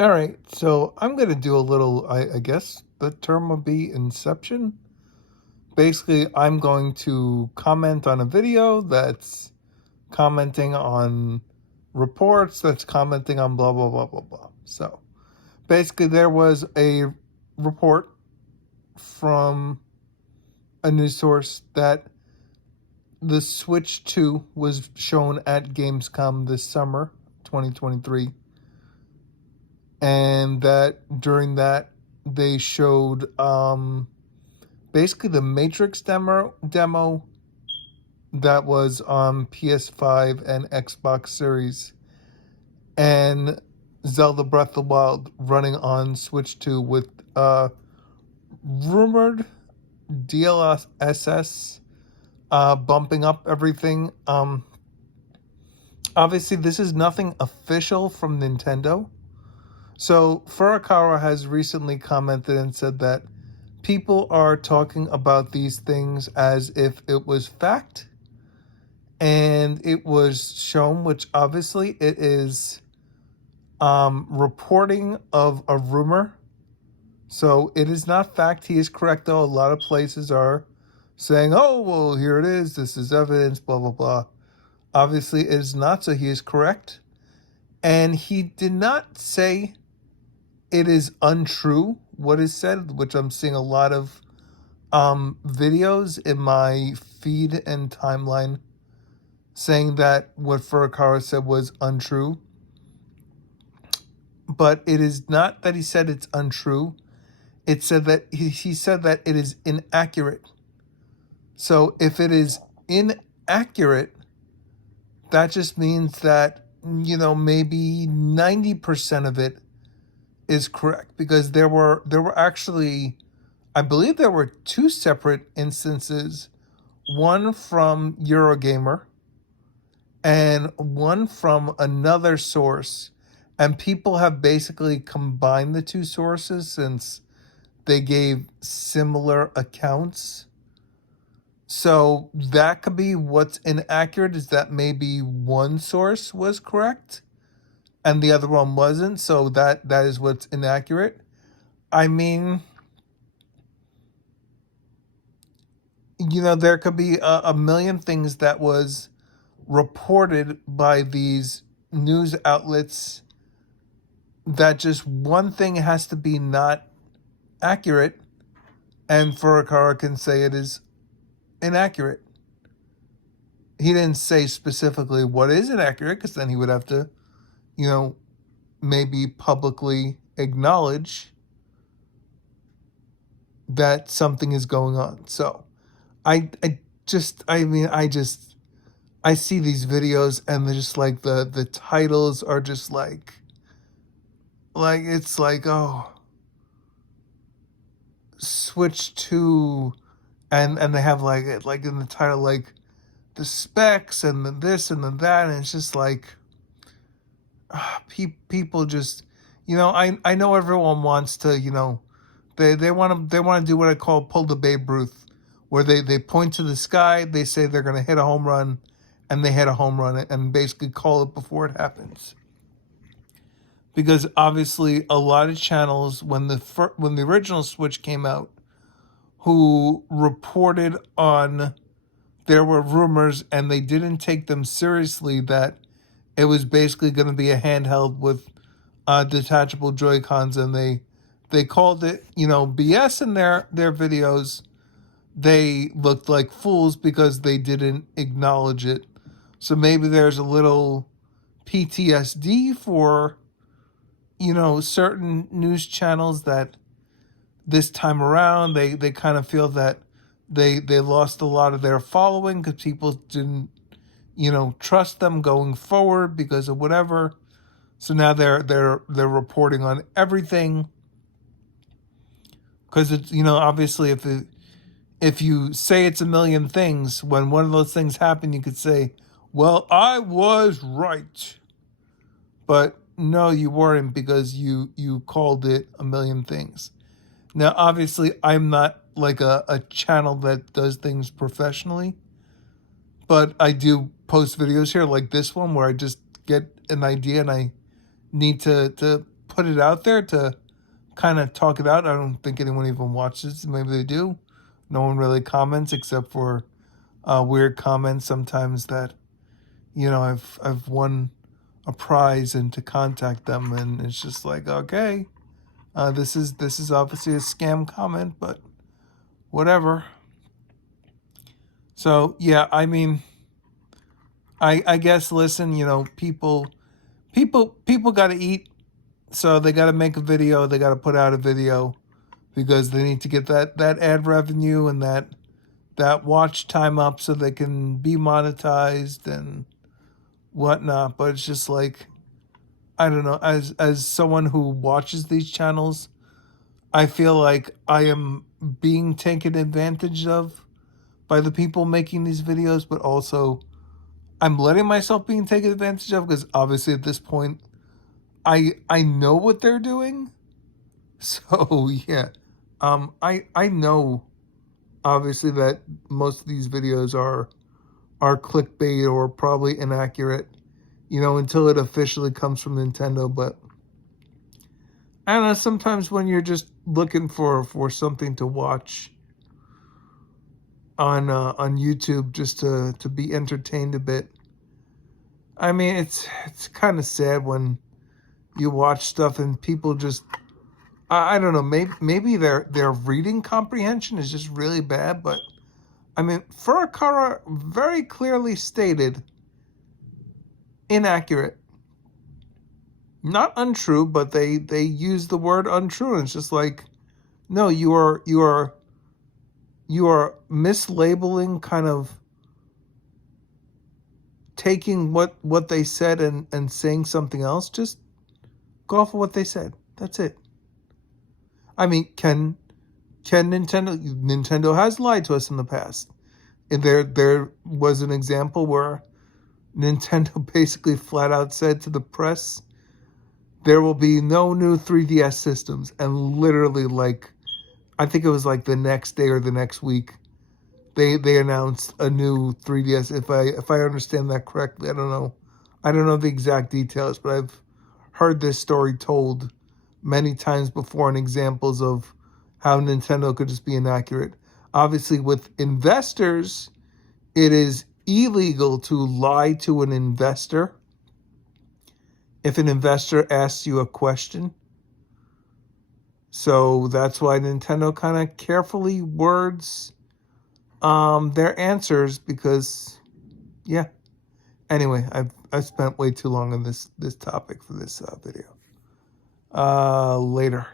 All right, so I'm going to do a little, I guess the term would be inception. Basically, I'm going to comment on a video that's commenting on reports, that's commenting on blah, blah, blah, blah, blah. So basically, there was a report from a news source that the Switch 2 was shown at Gamescom this summer, 2023, and that during that they showed basically the Matrix demo that was on PS5 and Xbox Series, and Zelda Breath of the Wild running on Switch 2 with rumored DLSS bumping up everything. Obviously, this is nothing official from Nintendo. So Furukawa has recently commented and said that people are talking about these things as if it was fact and it was shown, which obviously it is reporting of a rumor. So it is not fact. He is correct, though. A lot of places are saying, oh, well, here it is. This is evidence, blah, blah, blah. Obviously, it is not, so he is correct. And he did not say it is untrue what is said, which I'm seeing a lot of videos in my feed and timeline saying that what Furukawa said was untrue. But it is not that he said it's untrue. It said that he said that it is inaccurate. So if it is inaccurate, that just means that, maybe 90% of it is correct, because there were actually, I believe there were two separate instances, one from Eurogamer and one from another source, and people have basically combined the two sources since they gave similar accounts. So that could be what's inaccurate, is that maybe one source was correct and the other one wasn't. So that is what's inaccurate. I mean, there could be a million things that was reported by these news outlets, that just one thing has to be not accurate, and Furukawa can say it is inaccurate. He didn't say specifically what is inaccurate, because then he would have to, you know, maybe publicly acknowledge that something is going on. So I see these videos, and they're just like, the titles are just like it's like, oh, switch to, and they have like in the title, like the specs and the this and the that, and it's just like, people just, I know everyone wants to, they want to do what I call pull the Babe Ruth, where they point to the sky, they say they're going to hit a home run, and they hit a home run and basically call it before it happens. Because obviously, a lot of channels, when the original Switch came out, who reported on, there were rumors and they didn't take them seriously, that it was basically going to be a handheld with detachable Joy Cons, and they called it, BS in their videos. They looked like fools because they didn't acknowledge it. So maybe there's a little PTSD for, certain news channels, that this time around they kind of feel that they lost a lot of their following, because people didn't, trust them going forward because of whatever. So now they're reporting on everything, because it's, obviously, if you say it's a million things, when one of those things happen, you could say, well, I was right. But no, you weren't, because you called it a million things. Now, obviously, I'm not like a channel that does things professionally, but I do post videos here like this one, where I just get an idea and I need to put it out there to kind of talk it out. I don't think anyone even watches. Maybe they do. No one really comments except for weird comments sometimes that, I've won a prize and to contact them, and it's just like, okay, this is obviously a scam comment, but whatever. So yeah, I mean, I guess, listen, people got to eat, so they got to make a video. They got to put out a video because they need to get that ad revenue and that watch time up so they can be monetized and whatnot. But it's just like, I don't know. As someone who watches these channels, I feel like I am being taken advantage of by the people making these videos, but also I'm letting myself being taken advantage of because obviously at this point I know what they're doing. So yeah, I know obviously that most of these videos are clickbait or probably inaccurate, until it officially comes from Nintendo. But I don't know. Sometimes when you're just looking for something to watch on YouTube just to be entertained a bit, I mean it's kind of sad when you watch stuff and people just I don't know, maybe their reading comprehension is just really bad. But I mean, Furukawa very clearly stated inaccurate, not untrue, but they use the word untrue, and it's just like, no, you are mislabeling, kind of taking what they said and saying something else. Just go off of what they said. That's it. I mean, can Nintendo has lied to us in the past. And there was an example where Nintendo basically flat out said to the press, there will be no new 3DS systems. And literally, like, I think it was like the next day or the next week, they announced a new 3DS. If I understand that correctly, I don't know. I don't know the exact details, but I've heard this story told many times before, and examples of how Nintendo could just be inaccurate. Obviously, with investors, it is illegal to lie to an investor. If an investor asks you a question, so that's why Nintendo kind of carefully words their answers, because yeah. Anyway, I've spent way too long on this topic for this video. Later.